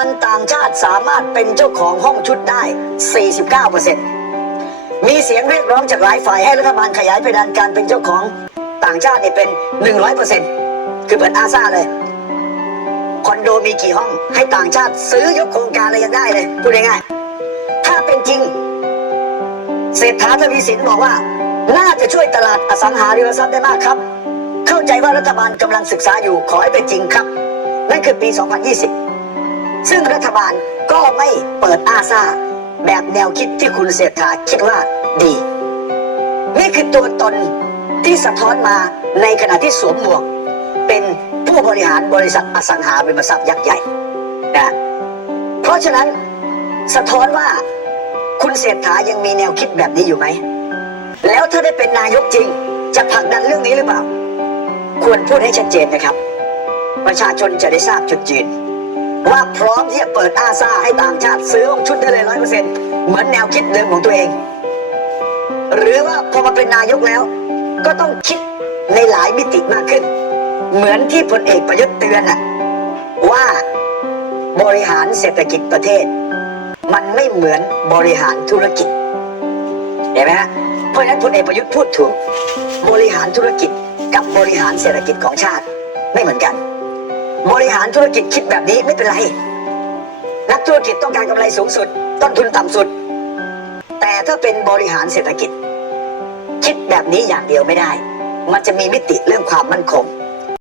านต่างชาติสามารถเป็นเจ้าของห้องชุดได้ 49%มีเสียงเรียกร้องจากหลายฝ่ายให้รัฐบาลขยายเพดานการเป็นเจ้าของต่างชาติเนี่ยเป็น 100%คือเปิดอาซาเลย คอนโดมีกี่ห้องให้ต่างชาติซื้อยกโครงการอะไรยังได้เลยพูดง่ายๆถ้าเป็นจริง เศรษฐาทวีสินบอกว่า น่าจะช่วยตลาดอสังหาริมทรัพย์ได้มากครับ เข้าใจว่ารัฐบาลกำลังศึกษาอยู่ขอให้เป็นจริงครับ นั่นคือปี 2020 ซึ่งรัฐบาลก็ไม่เปิดอาซาแบบแนวคิดที่คุณเศรษฐาคิดว่าดี นี่คือตัวตนที่สะท้อนมาในขณะที่สวมหมวก เป็นผู้บริหารบริษัทอสังหาริมทรัพย์ยักษ์ใหญ่นะเพราะฉะนั้นสะท้อนว่าคุณเศรษฐายังมีแนวคิดแบบนี้อยู่ไหม แล้วถ้าได้เป็นนายกจริง จะผลักดันเรื่องนี้หรือเปล่า ควรพูดให้ชัดเจนนะครับ ประชาชนจะได้ทราบจุดยืน ว่าพร้อมที่จะเปิดอาซาให้ต่างชาติซื้อห้องชุดได้เลยร้อยเปอร์เซ็นต์เหมือนแนวคิดเดิมของตัวเอง หรือว่าพอมาเป็นนายกแล้ว ก็ต้องคิดในหลายมิติมากขึ้น เหมือนที่พลเอกประยุทธ์เตือนอะว่าบริหารเศรษฐกิจประเทศ มันไม่เหมือนบริหารธุรกิจเห็นไหมฮะเพราะฉะนั้นพลเอกประยุทธ์พูดถูกบริหารธุรกิจกับบริหารเศรษฐกิจของชาติไม่เหมือนกัน บริหารธุรกิจคิดแบบนี้ไม่เป็นไร นักธุรกิจต้องการกำไรสูงสุด ต้นทุนต่ำสุด แต่ถ้าเป็นบริหารเศรษฐกิจ คิดแบบนี้อย่างเดียวไม่ได้ มันจะมีมิติเรื่องความมั่นคง